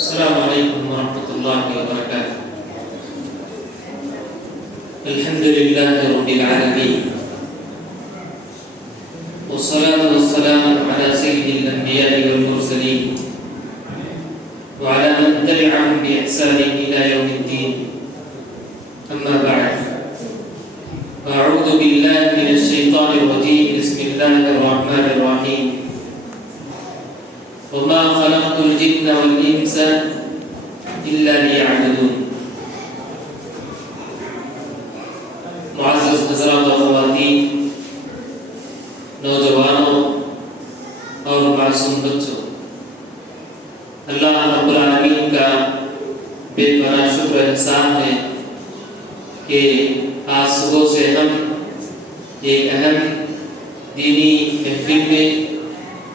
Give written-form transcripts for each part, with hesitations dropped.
السلام علیکم ورحمۃ اللہ وبرکاتہ۔ الحمد للہ رب العالمین والصلاة والسلام علی سید الانبیاء والمرسلین وعلى من تبعهم بإحسان إلى يوم الدين، أما بعد، أعوذ بالله من الشيطان الرجيم، بسم الله الرحمن الرحيم، وما خلقت الجن والإنس إلا ليعبدون۔ معزز حضرات و خواتین، نوجوانوں اور معصوم بچوں، اللہ رب العالمین کا بے پناہ شکر احسان ہے کہ آج صبح سے ہم ایک اہم دینی محفل میں،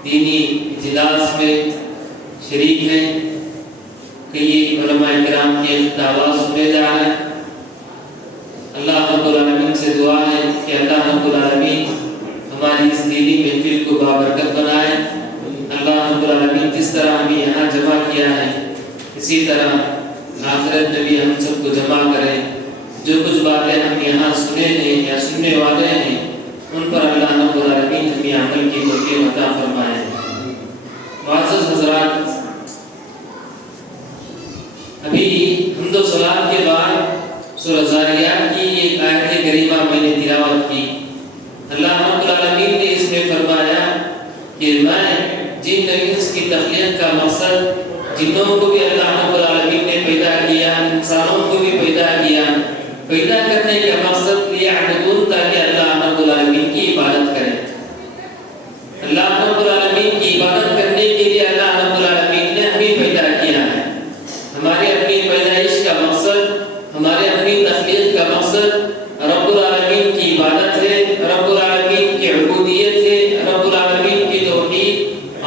دینی اجلاس میں شریک ہیں کہ یہ علماء کرام کے دعوات سنے جا رہے ہیں۔ اللہ رب العالمین سے دعا ہے کہ اللہ رب العالمین ہماری اس دینی محفل کو بابرکت بنائے۔ اللہ رب العالمین جس طرح ہمیں یہاں جمع کیا ہے اسی طرح آخرت میں بھی ہم سب کو جمع کریں۔ جو کچھ باتیں ہم یہاں سنے ہیں یا سننے والے ہیں ان پر اللہ رب العالمین ہمیں عمل کی توفیق عطا فرمائے۔ معزز حضرات، ابھی حمد و ثنا کے بعد سورہ زاریات کی ایک آیت کریمہ میں نے تلاوت کی۔ اللہ رب العالمین نے اس میں فرمایا کہ میں جن انس کی تخلیق کا مقصد، جنوں کو بھی اللہ رب العالمین نے پیدا کیا، انسانوں کو بھی پیدا کیا، پیدا کرنے کا مقصد لیعبدون، تاکہ اللہ رب العالمین کی عبادت کریں۔ اللہ رب العالمین کی عبادت کرنے کے لیے اللہ رب العالمین نے ہمیں پیدا کیا ہے۔ ہماری اپنی پیدائش کا مقصد، ہمارے اپنی تخلیق کا مقصد رب العالمین کی عبادت ہے، رب العالمین کی عبودیت ہے، رب العالمین کی توحید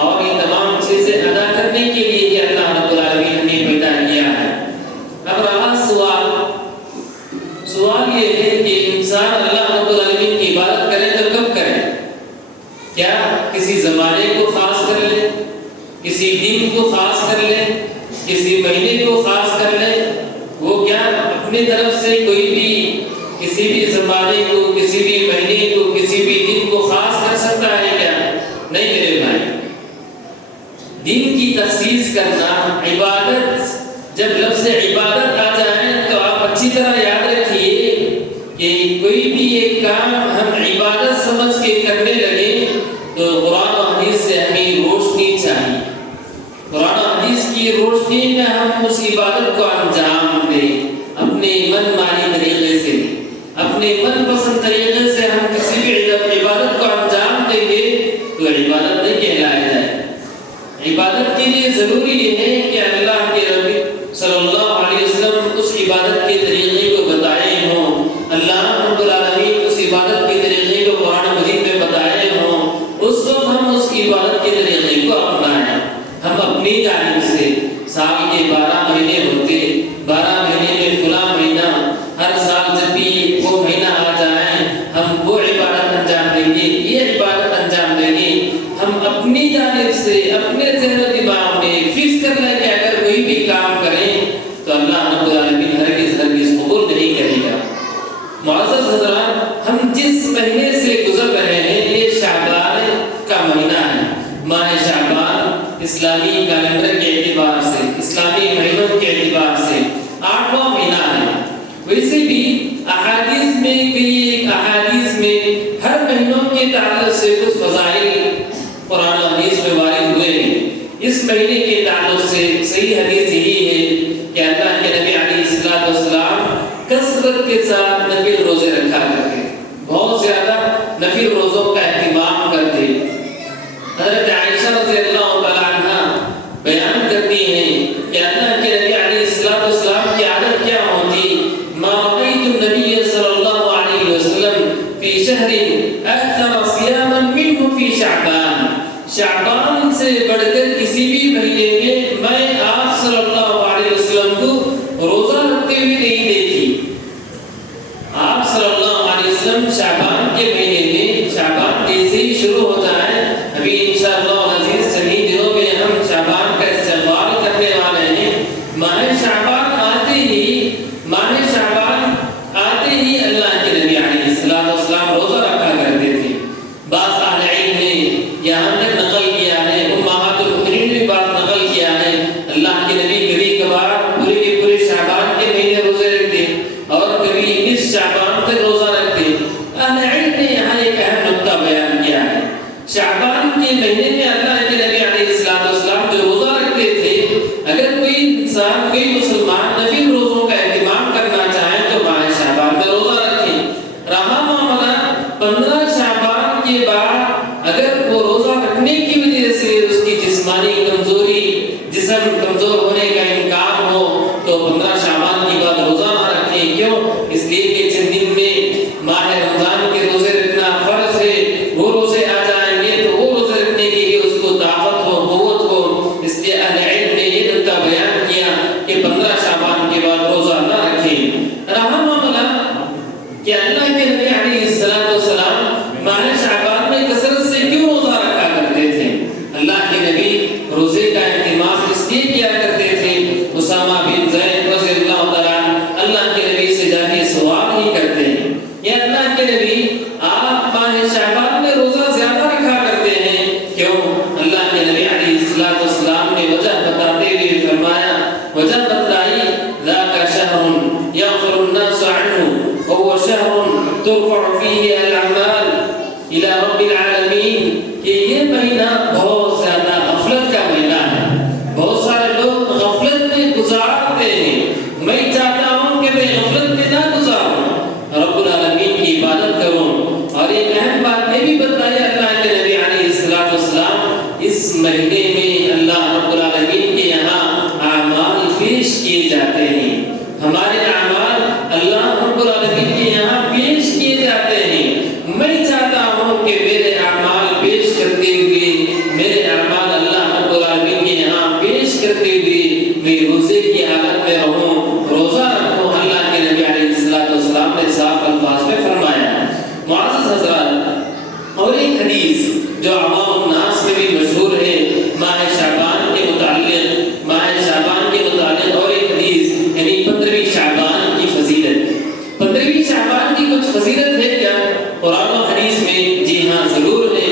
اور یہ تمام چیزیں ادا کرنے کے لیے یہ اللہ رب العالمین ہمیں پیدا کیا ہے۔ اب رہا سوال یہ ہے کہ انسان اللہ رب العالمین کی عبادت کرے تو کب کرے؟ کیا کسی زمانے کو خاص کر لے، کسی دن کو خاص کر لے، کسی مہینے کو خاص کر لے؟ وہ کیا اپنی طرف سے کوئی بھی کسی بھی زمانے کو، کسی بھی مہینے کو، کسی بھی دن کو خاص کر سکتا ہے کیا؟ نہیں میرے بھائی، دن کی تخصیص کرنا، عبادت، جب لفظ عبادت آ جائے تو آپ اچھی طرح یاد رکھیے کہ کوئی بھی ایک کام ہم عبادت سمجھ کے کرنے لگے تو قرآن و حدیث سے ہمیں روشنی چاہیے۔ قرآن و حدیث کی روشنی میں ہم اس عبادت کو انجام دیں، اپنے من مانی طریقے سے، اپنے من پسند طریقے سے ہم کسی بھی عبادت کو انجام دیں گے تو عبادت نہیں کہلایا جائے۔ عبادت کے لیے ضروری یہ ہے کہ اللہ کے نبی صلی اللہ علیہ وسلم اس عبادت کے طریقے کو بتائے ہوں، اللہ رب العالمین اس عبادت کے طریقے کو قرآن مجید میں بتائے ہوں، اس وقت ہم اس عبادت کے طریقے کو اپنائیں۔ ہم اپنی جانب سے سال کے 12 مہینے ہوتے، 12 مہینے میں فلاں مہینہ، ہر سال جب بھی وہ مہینہ آ جائیں ہم وہ عبادت انجام دیں گے، یہ عبادت انجام دیں گے۔ ہم اپنی جانب سے اپنے ذہن و دماغ میں فکس کر لیں کہ اگر کوئی بھی کام کریں تو اللہ رب العالمین ہرگز قبول نہیں کرے گا۔ معزز حضرات، ہم جس مہینے سے گزر رہے ہیں یہ شعبان کا مہینہ ہے۔ ماہ شعبان اسلامی کیلنڈر کے اعتبار سے، اسلامی مہینوں کے اعتبار سے 8واں مہینہ ہے۔ ویسے بھی احادیث میں کئی احادیث میں ہر مہینوں کے تعلق سے کچھ فضائل قرآن و حدیث میں وارد ہوئے ہیں۔ اس مہینے کے تعلق سے صحیح حدیث یہی ہے کہ اللہ کے نبی علیہ السلام کثرت کے ساتھ نفل روزے رکھا کرتے، بہت زیادہ نفل روزوں کا اہتمام کرتے۔ حضرت عائشہ رضی اللہ تعالی عنہ بیان کرتی ہیں کہ اللہ کے نبی علیہ السلام کی عادت کیا ہوتی، ما رأيت النبي صلی اللہ علیہ وسلم فی شہر اکثر صیاما منه فی شعبان، شعبان سے بڑھ کر کسی بھی مہینے میں آپ صلی اللہ علیہ وسلم کو روزہ رکھتے ہوئے نہیں دیکھی۔ آپ صلی اللہ علیہ وسلم شعبان کے مہینے میں، شعبان جیسے ہی شروع ہو جائے، ابھی انشاءاللہ عزیز چند دنوں میں ہم شعبان کا استقبال کرنے والے ہیں، اگر کوئی انسان کوئی مسلمان نفل روزوں کا اہتمام کرنا چاہیں تو ماہ شعبان میں روزہ رکھیں۔ رہا معاملہ 15 شعبان کے بعد اگر وہ روزہ رکھنے کی وجہ سے اس کی جسمانی کمزوری، جسم کمزور ہونے کا امکان ہو تو 15 شعبان کے بعد روزہ نہ رکھیں۔ کیوں؟ اس لیے کہ جن دن میں ماہ رمضان کے روزے رکھنا فرض ہے وہ روزے آ جائیں گے تو وہ روزے رکھنے کے لیے اس کو طاقت ہو، قوت ہو۔ اس لیے اہل علم نے یہ نقطہ بیان کیا کہ 15 شعبان کے بعد روزہ نہ رکھیں۔ رہا معاملہ کہ اللہ کے نبی علیہ السلام ماہ شعبان میں کثرت سے کیوں روزہ رکھا کرتے تھے؟ اللہ کے نبی روزے کا اہتمام اس لیے کیا کرتے تھے۔ اسامہ بن زید رضی اللہ تعالیٰ اللہ کے نبی سے جا کے سوال ہی کرتے ہیں، یا اللہ کے نبی آپ ماہ شعبان میں روزہ زیادہ رکھا کرتے ہیں کیوں؟ اللہ کے نبی علیہ السلام نے وجہ بتاتے ہوئے فرمایا، وجہ بتلائی، ذاک شہر یغفر الناس عنہ وهو شهر ترفع فيه الاعمال الى رب العالمین، کہ یہ مہینہ بہت زیادہ غفلت کا مہینہ ہے، بہت سارے لوگ غفلت میں گزارتے ہیں۔ میں چاہتا ہوں کہ میں غفلت میں نہ گزاروں، رب العالمین کی عبادت کروں۔ اور ایک اہم بات یہ بھی بتایا اللہ کے نبی علیہ السلام، اس مہینے میں اللہ رب العالمین کے یہاں اعمال پیش کیے جاتے ہیں، ہمارے اعمال اللہ رب العالمین کے یہاں پیش کیے جاتے ہیں۔ میں چاہتا ہوں کہ میرے اعمال پیش کرتے ہوئے، میرے اعمال اللہ رب العالمین کے یہاں پیش کرتے ہوئے میں روزے کی حالت میں رہوں، روزہ رکھوں۔ اللہ کے نبی علیہ السلام نے صاف الفاظ میں فرمایا۔ معزز حضرات، اور ایک حدیث جو عوام الناس میں بھی مشہور ہے ماہ شعبان کے متعلق، ماہ شعبان کے متعلق اور ایک حدیث یعنی 15ویں شعبان کی فضیلت۔ 15ویں شعبان کی کچھ فضیلت ہے کیا قرآن و حدیث میں؟ جی ہاں ضرور ہے۔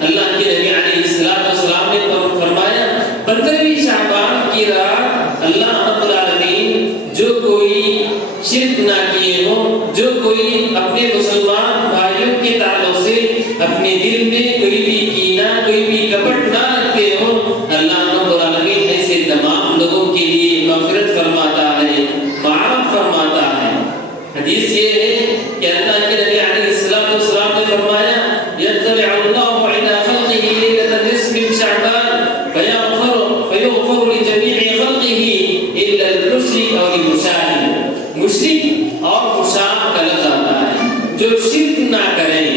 اللہ کے نبی علیہ السلام نے فرمایا 15ویں شعبان کی رات اللہ رب العالمین جو کوئی شرک نہ کیے ہو، جو کوئی اپنے مسلمان بھائیوں کے تعلق سے اپنے دل میں کوئی بھی کینہ، کوئی بھی کپٹ نہ رکھتے ہو، اللہ رب العالمین ایسے تمام لوگوں کے لیے مغفرت فرماتا ہے، معاف فرماتا ہے۔ حدیث یہ ہے کہ اللہ کے نبی علیہ السلام نے فرمایا، یطلع اللہ علی خلقہ لیلۃ النصف من شعبان فیغفر لجمیع خلقہ الا المشرک اور المشاہد۔ مشرک اور مشاہد کا لفظ آتا ہے، جو شرک نہ کریں،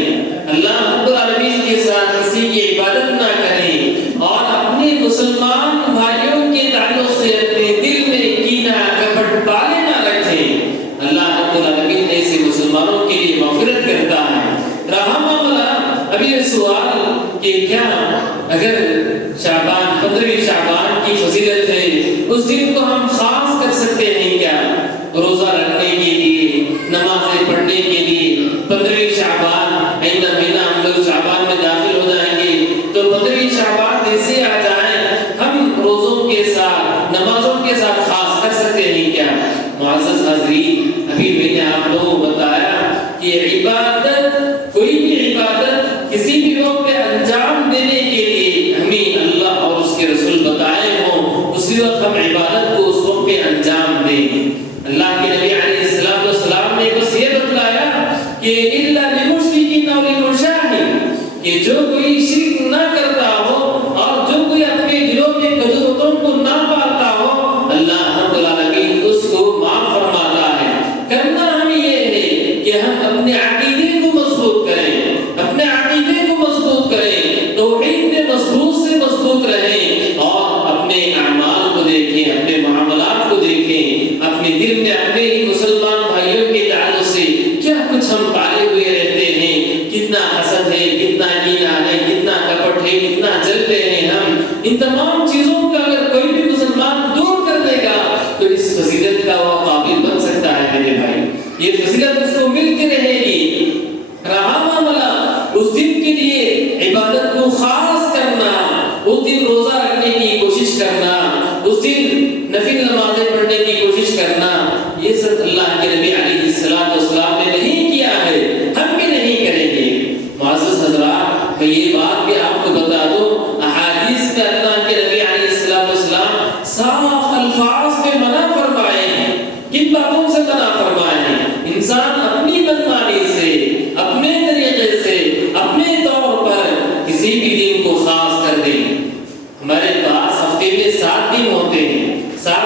اللہ رب العالمین کے ساتھ کسی کی عبادت نہ کریں، اور اپنے مسلمان بھائیوں کے تعلق سے اپنے دل میں کینہ کپٹ پالے نہ رکھیں، اللہ رب العالمین ایسے مسلمانوں کے لیے مغفرت کرتا ہے۔ رہا معاملہ ابھی یہ سوال کہ کیا اگر شعبان 15ویں شعبان کی فضیلت ہے اس دن کو ہم خاص کر سکتے ہیں کیا؟ روزہ رکھنے کے لیے، نمازیں پڑھنے کے لیے 15ویں شعبان، آئندہ مہینہ ہم لوگ شعبان میں داخل ہو جائیں گے تو 15ویں شعبان جیسے آ جائیں ہم روزوں کے ساتھ، نمازوں کے ساتھ خاص کر سکتے ہیں کیا؟ معزز حاضرین، ابھی میں نے آپ لوگوں کو بتایا کہ عبادت، کوئی بھی عبادت کسی بھی وقت پہ انجام دینے کے لیے ہمیں اللہ اور اس کے رسول بتائے ہوں، اسی وقت ہم عبادت کو اس وقت پہ انجام دیں۔ اللہ کے نبی علیہ السلام نے بس یہ بتلایا کہ الا للمشرکین اور للمشاہد، کہ جو کوئی شرک نہ کرتا ہو اور جو کوئی اپنے دلوں میں قدرتوں کو نہ پالتا ہو، اللہ رب العالمین اس کو معاف فرماتا ہے۔ کرنا ہمیں یہ ہے کہ ہم اپنے عقیدے کو مضبوط کریں، اپنے عقیدے کو مضبوط کریں، توحید میں مضبوط سے مضبوط رہیں، اور اپنے اعمال کو دیکھیں، اپنے معاملات کو دیکھیں، اپنے دل میں اپنے ہی مسلمان بھائیوں کے تعلق سے کیا کچھ ہم پالے ہوئے رہتے ہیں، کتنا حسد ہے، کتنا کینہ ہے، کتنا کپٹ ہے، کتنا جلتے ہیں ہم۔ ان تمام چیزوں کا اگر کوئی بھی مسلمان دور کر دے گا تو اس فضیلت کا وہ قابل بن سکتا ہے میرے بھائی، یہ فضیلت اس کو مل کے رہے گی۔ رہا معاملہ اس دن کے لیے عبادت کو خاص کرنا، اس دن روزہ رکھنے کی کوشش کرنا، اس دن نفل نمازیں پڑھنے کی کوشش کرنا، یہ سب اللہ کے نبی علیہ السلام نے نہیں کیا ہے، ہم بھی نہیں کریں گے۔ معزز حضرات، میں یہ بات بھی آپ کو بتا دوں، احادیث میں اللہ کے نبی علیہ السلام صاف 7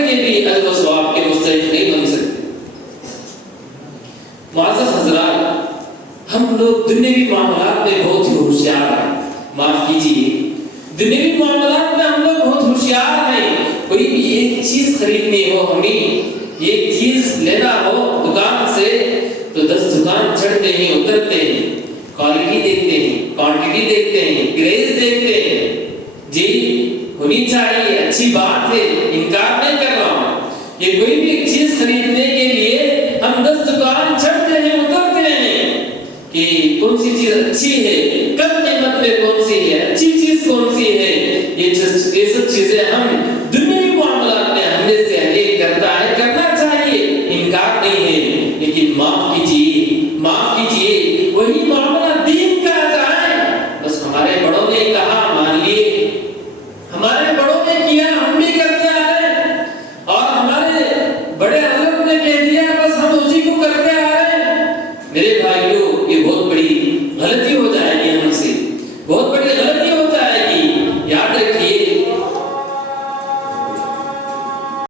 کر کے بھی اجر و ثواب کے مستحق نہیں بن سکتے۔ معزز حضرات، ہم لوگ دنیوی معاملات میں بہت ہی ہوشیار ہیں، معاف کیجیے، دنیوی معاملات میں ہم لوگ بہت ہوشیار ہیں۔ کوئی بھی ایک چیز خریدنی ہو، ہمیں ایک چیز لینا ہو دکان سے، تو 10 دکان چڑھتے ہیں، اترتے ہیں، کوالٹی دیکھتے ہیں، کوانٹٹی دیکھتے ہیں، پرائس دیکھتے ہیں، جی ہونی چاہیے، اچھی بات ہے، انکار نہیں کر رہا ہوں۔ یہ کوئی بھی ایک چیز خریدنے کے لیے ہم 10 دکان چڑھتے ہیں، اترتے ہیں کہ کون سی چیز اچھی ہے، کم قیمت میں کون سی ہے، اچھی چیز کون سی ہے، یہ سب چیزیں ہم